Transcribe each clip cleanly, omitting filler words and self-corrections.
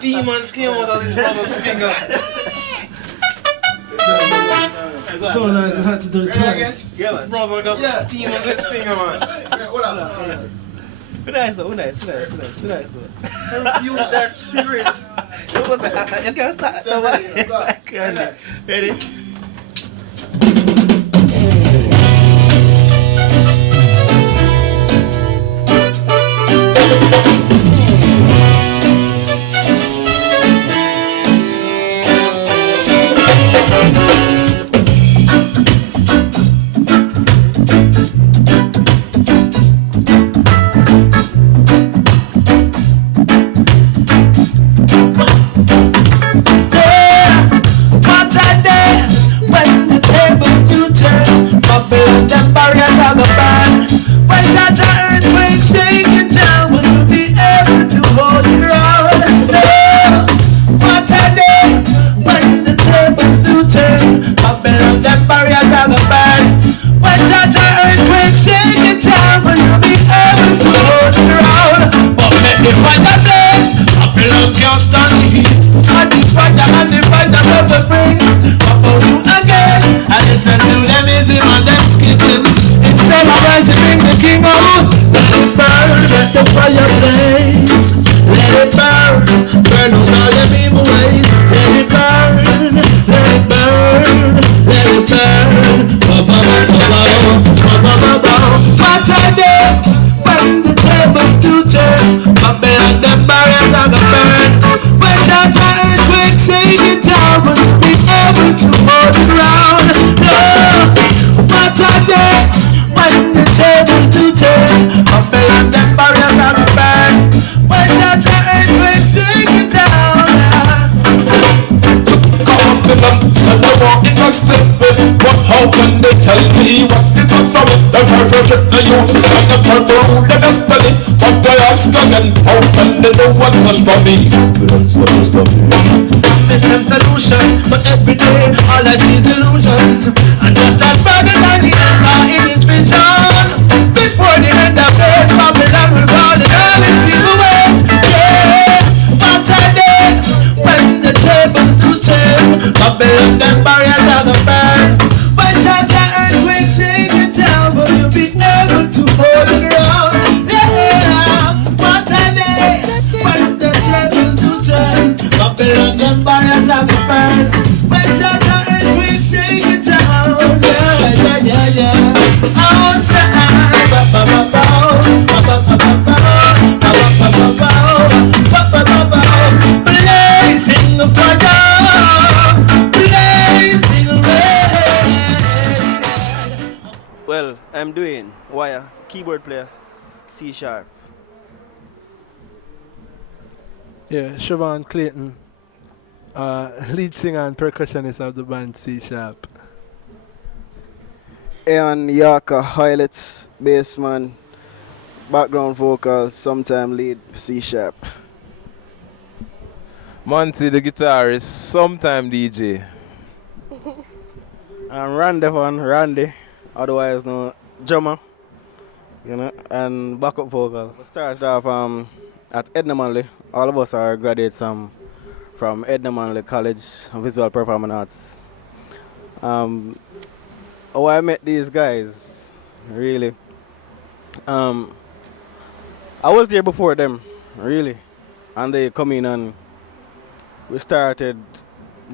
Demons came out of his brother's finger. So nice, we had to do it twice. His brother got demons in his finger, man. Who nice though? Rebuke that spirit. You can't start somebody. Ready? Well, I'm doing Wiya, keyboard player, C#. Yeah, Chevaughn Clayton, lead singer and percussionist of the band C#. Aeion, Yaaka, Hoilett, bassman, background vocal, sometime lead, C#. Monty, the guitarist, sometime DJ. And Randy, otherwise known drummer, you know, and backup vocal. We started off at Edna Manley. All of us are graduates from Edna Manley College of Visual Performing Arts. How I met these guys, really. I was there before them, really, and they come in and we started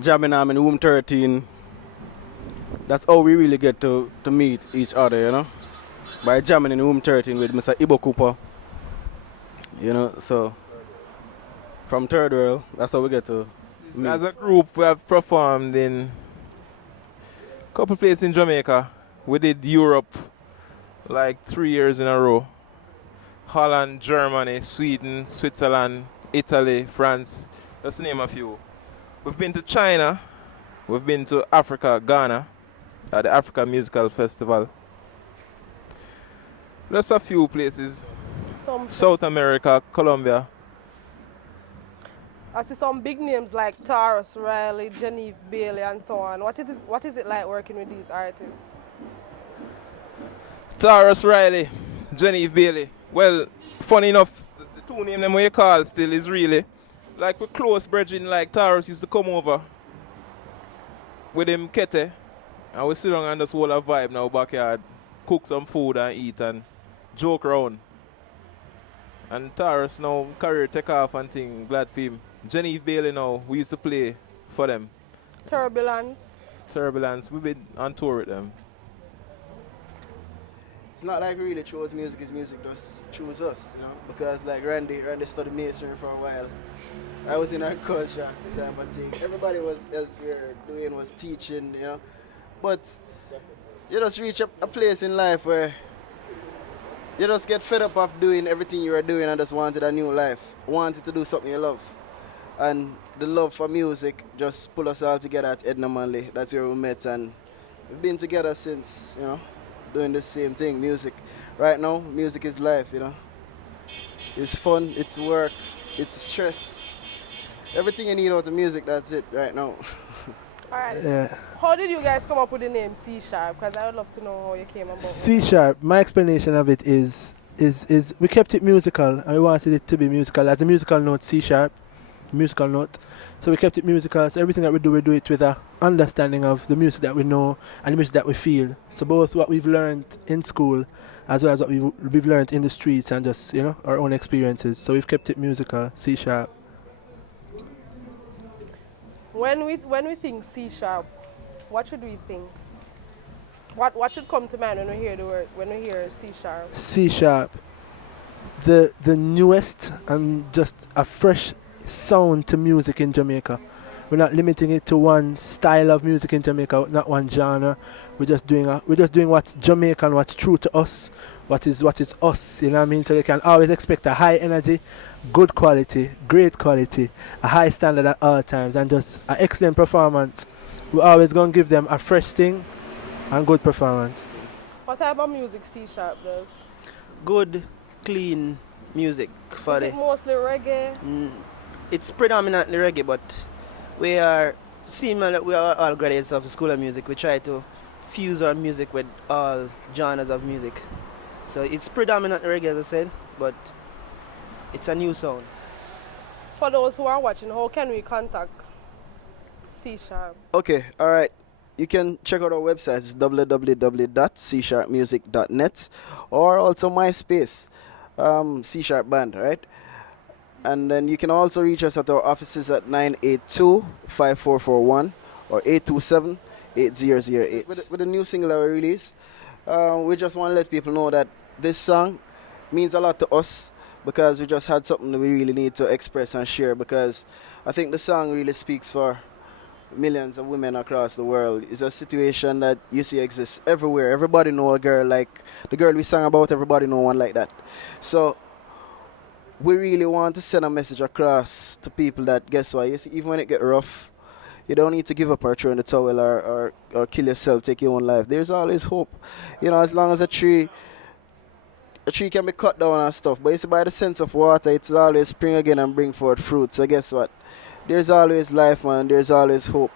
jamming in room 13. That's how we really get to meet each other, you know, by jamming in room 13 with Mr. Ibo Cooper, you know. So from Third World, that's how we get to meet. As a group, we have performed in a couple places in Jamaica. We did Europe like 3 years in a row. Holland, Germany, Sweden, Switzerland, Italy, France, just to name a few. We've been to China, we've been to Africa, Ghana, at the Africa Musical Festival. Just a few places. South America, Colombia. I see some big names like Taurus Riley, Genevieve Bailey, and so on. What is it like working with these artists? Taurus Riley, Genevieve Bailey. Well, funny enough, the two names them we call still is really like we close brethren, like Taurus used to come over with him kete, and we sit down and just hold a vibe now backyard, cook some food and eat and joke around. And Taurus now career take off and thing, glad for him. Genevieve Bailey now, we used to play for them. Turbulence, we've been on tour with them. It's not like really chose music, his music just chose us, you know, because like Randy studied masonry for a while. I was in agriculture at the time, I think. Everybody was elsewhere, Dwain was teaching, you know. But you just reach a place in life where you just get fed up of doing everything you were doing and just wanted a new life. Wanted to do something you love. And the love for music just pulled us all together at Edna Manley. That's where we met, and we've been together since, you know, doing the same thing, music. Right now, music is life, you know. It's fun, it's work, it's stress. Everything you need out of music, that's it right now. Alright. Yeah. How did you guys come up with the name C Sharp? Because I would love to know how you came about C Sharp, my explanation of it is we kept it musical and we wanted it to be musical. As a musical note, C Sharp, musical note. So we kept it musical, so everything that we do it with a understanding of the music that we know and the music that we feel. So both what we've learned in school as well as what we've learned in the streets and just, you know, our own experiences. So we've kept it musical, C Sharp. When we think C Sharp, what should we think? What should come to mind when we hear the word, when we hear C Sharp? C Sharp, the newest and just a fresh sound to music in Jamaica. We're not limiting it to one style of music in Jamaica, not one genre. We're just doing what's Jamaican, what's true to us, what is us, you know what I mean? So you can always expect a high energy, good quality, great quality, a high standard at all times, and just an excellent performance. We're always gonna give them a fresh thing and good performance. What type of music C Sharp does? Good, clean music for Is it mostly reggae? It's predominantly reggae, but we are all graduates of the School of Music. We try to fuse our music with all genres of music. So it's predominantly reggae, as I said, but it's a new sound. For those who are watching, how can we contact C Sharp? Okay, all right. You can check out our website. It's www.csharpmusic.net, or also MySpace, C Sharp Band, right? And then you can also reach us at our offices at 982-5441 or 827-8008. With the new single that we released, we just want to let people know that this song means a lot to us, because we just had something that we really need to express and share, because I think the song really speaks for millions of women across the world. It's a situation that you see exists everywhere. Everybody know a girl like the girl we sang about. Everybody know one like that. So we really want to send a message across to people that, guess what, you see, even when it get rough, you don't need to give up or throw in the towel or kill yourself, take your own life. There's always hope. You know, as long as a tree can be cut down and stuff, but you see, by the sense of water, it's always spring again and bring forth fruit. So guess what? There's always life, man. There's always hope.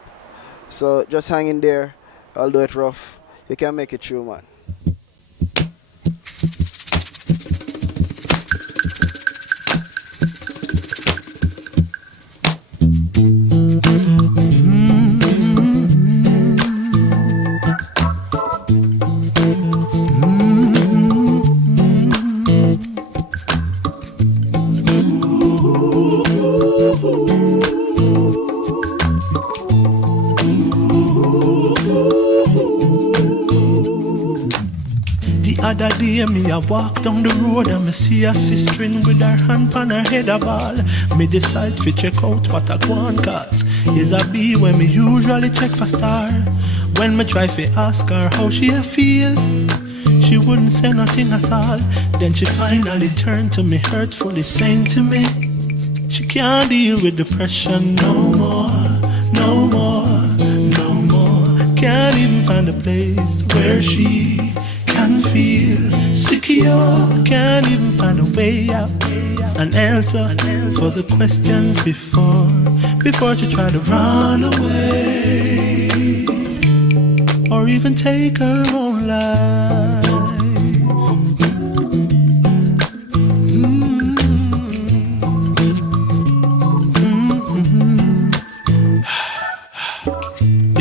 So just hang in there. Although it's rough, you can make it through, man. Other day me I walk down the road and me see a sister with her hand on her head a ball. Me decide to check out what I want, cause is a bee when me usually check for star. When me try to ask her how she a feel, she wouldn't say nothing at all. Then she finally turned to me hurtfully, saying to me she can't deal with depression no more, no more, no more. Can't even find a place where she can feel secure. Can't even find a way out, an answer for the questions before she tried to run away or even take her own life.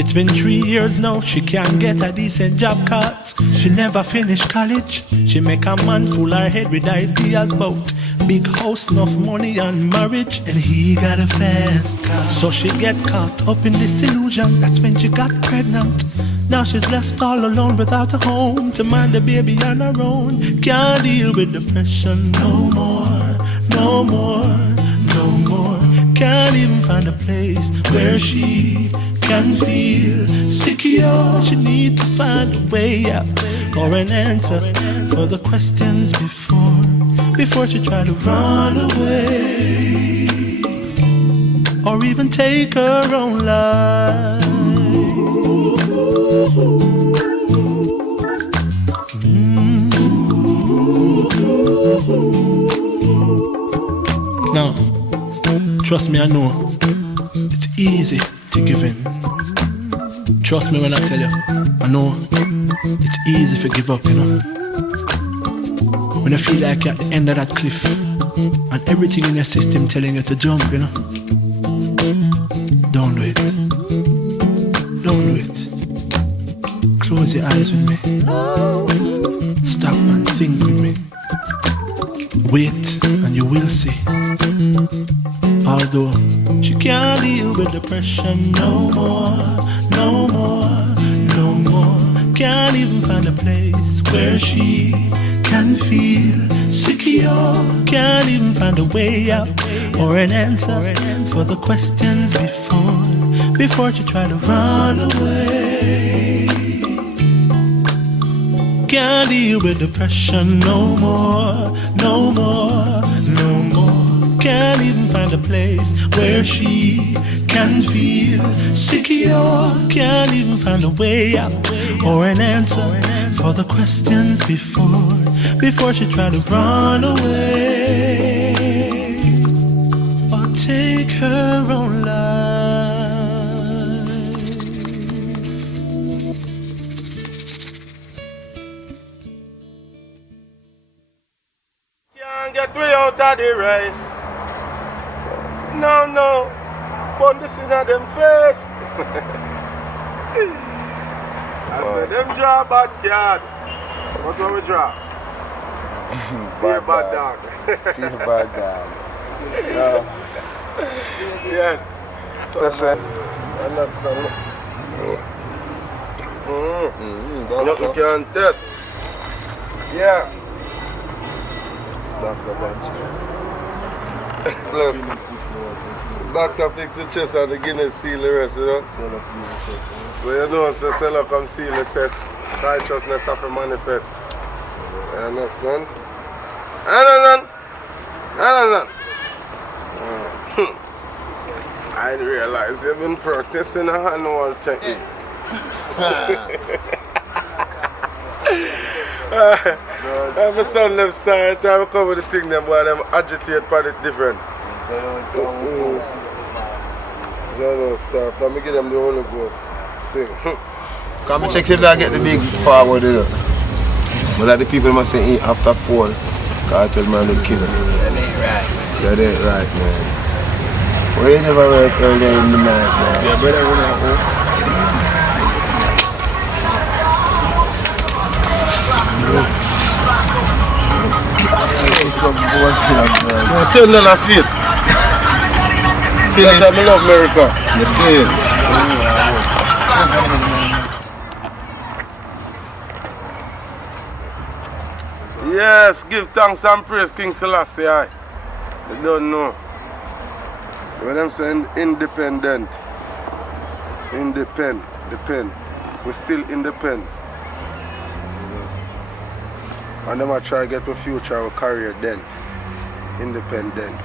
It's been 3 years now, she can't get a decent job cause she never finished college. She make a man fool her head with ideas about big house, enough money and marriage, and he got a fast car. So she get caught up in this illusion. That's when she got pregnant. Now she's left all alone without a home to mind the baby on her own. Can't deal with depression no more, no more, no more. Can't even find a place where she can feel secure. She need to find a way out or an answer for the questions before she try to run away or even take her own life. Now, trust me, I know it's easy to give in. Trust me when I tell you, I know it's easy to give up, you know. When you feel like you're at the end of that cliff and everything in your system telling you to jump, you know. Don't do it. Don't do it. Close your eyes with me. Stop and think with me. Wait and you will see. Although she can't deal with depression no more, no more, no more. Can't even find a place where she can feel secure. Can't even find a way out or an answer for the questions before she try to run away. Can't deal with depression no more, no more, no more. Can't even find a place where she can feel secure. Can't even find a way out or an answer for the questions before she try to run away or take her own life. Can't get way out of the race. No, no, put this in them face. I said, them draw bad card. What do we draw? Bad dog. She's bad dog. Yes. So, Understand? Nothing can test. Yeah. Dr. Bunches. Plus, Doctor fix the chest and the Guinness seal the rest, you know? So you know, so seller come seal the cess. Righteousness have to manifest. You understand? Understand? I didn't realize you've been practicing a annual technique. My son them start to come with the thing them boy them agitate for it different. Stop. Let me give them the Holy Ghost thing. Come and check if I get the big forward, you know. But like the people must say eat after 4. Cartel man them kill them. That ain't right. That ain't right, man. Well, you never work early in the night, man. Yeah, better run out, $10 feet. That's why I love America. You see it? Yes, give thanks and praise King Selassie. You don't know. When I'm saying independent. Depend. We're still independent. And then I try to get to future or career dent. Independent.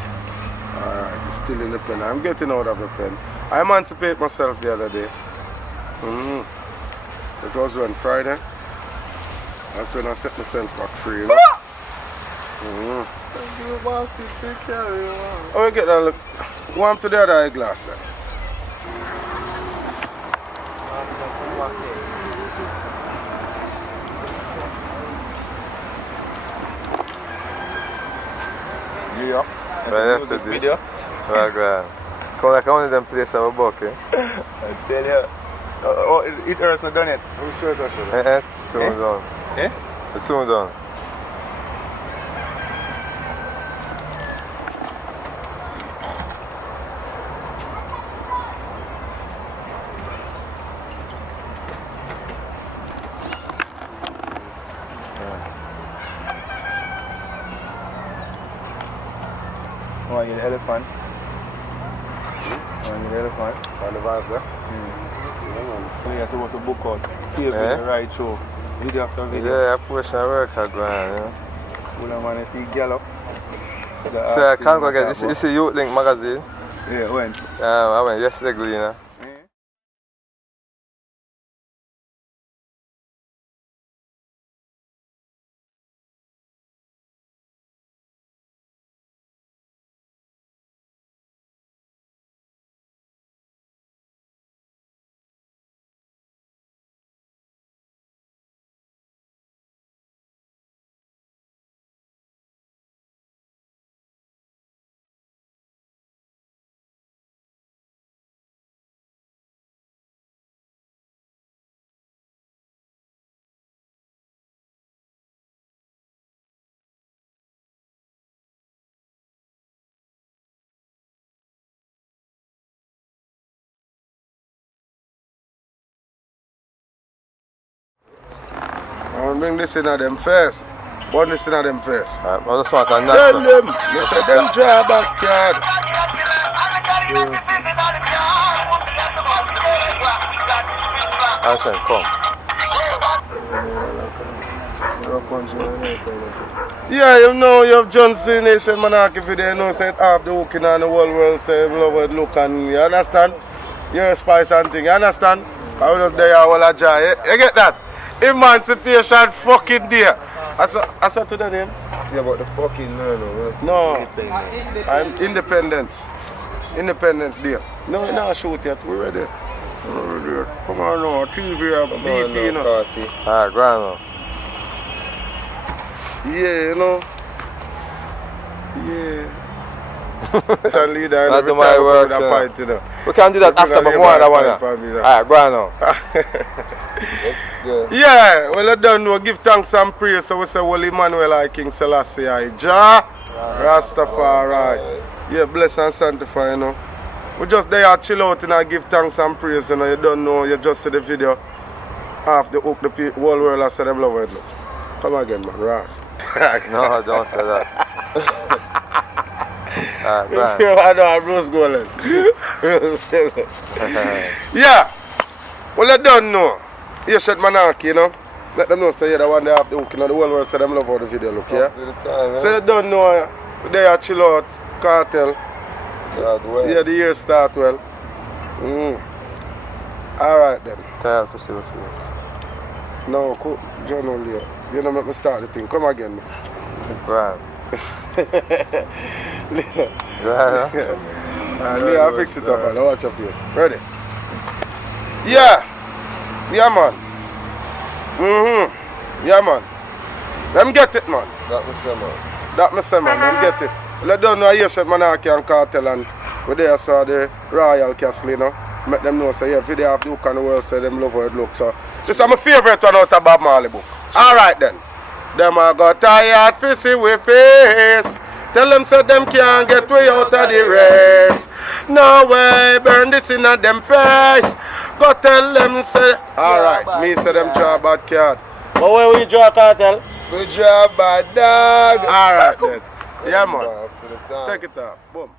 Alright, we're still independent. I'm getting out of the pen. I emancipated myself the other day. It was on Friday. That's when I set myself back free. You know? Oh, we get that look. Warm to the other eyeglass then. Yeah. That's the video. Right, come like one of them places have a buck, eh? I tell you. It hurts not done it. I'm sure that's it. It's soon done. Eh? It's soon done. Oh, you the elephant. Oh, you the elephant. On the vibe there. You're supposed to book out. Keep the right show. Video after video. Yeah, I push and work hard, man. Well, man, I see Gallup. So I can't go get this is Youth Link magazine. Yeah, when? I went yesterday, good, you know. I'm bring this in at them first. Burn this in at them first. I just want a Tell natural. them. You say them job backyard. Ashen, come. Yeah, you know you have John C. Nation Monarchy video, you know, say it half the hooking on the whole world, say love it, look and you understand? You're a spice and thing, you understand? I was just there all a joy. You get that? Emancipation fucking there. I said to the name? Yeah, but the fucking No. I'm Independence. Independence Day. No, we're not shoot yet, we're ready. Come on now, TV or BT, you know. Alright, grand. Yeah, you know. Yeah. Can lead that Not every do my time work, I fight, you know. We can do that after, but more than one. Alright, grand now. Yeah, well, I don't know. Give thanks and praise. So we say, Holy Emmanuel, I King Selassie, I Jah, Rastafari. Yeah, bless and sanctify, you know. We just there chill out and I give thanks and praise, you know. You don't know, you just see the video. Half the hook, the whole world, I said, them love it. Look. Come again, man, right? No, don't say that. Alright, grand. I know, I'm Rose Golden. Yeah. Well, I don't know. You said Monarchy, you know. Let them know, say, yeah, the one they have the hook, you know, the whole world say them love all the video, look, yeah? So you don't know, they are chill out, Kartel. Start well. Yeah, the year start well. Alright then. Tired for silver face. No, cool. John only. You know, make me start the thing. Come again, man. Grand. Leo, I'll fix it up, man. Watch your face. Ready? Yeah. Yeah, man. Yeah, man. Them get it, man. That me say, man. That me say, man. Them get it. Let them know here, Chef Monarchy and Kartel, and we there saw the Royal Castle, you know. Make them know, say, yeah, video of the hook and the world, say them love how it looks. So, this is my favorite one out of Bob Marley book. Alright then. Them a got tired to see we face. Tell them so them can't get way out of the race. No way, burn this in at them face. Go tell them say, alright, me say them draw bad card. But where we draw, Kartel? We draw bad dog. Alright then. Yeah, man. Up to the top. Take it off. Boom.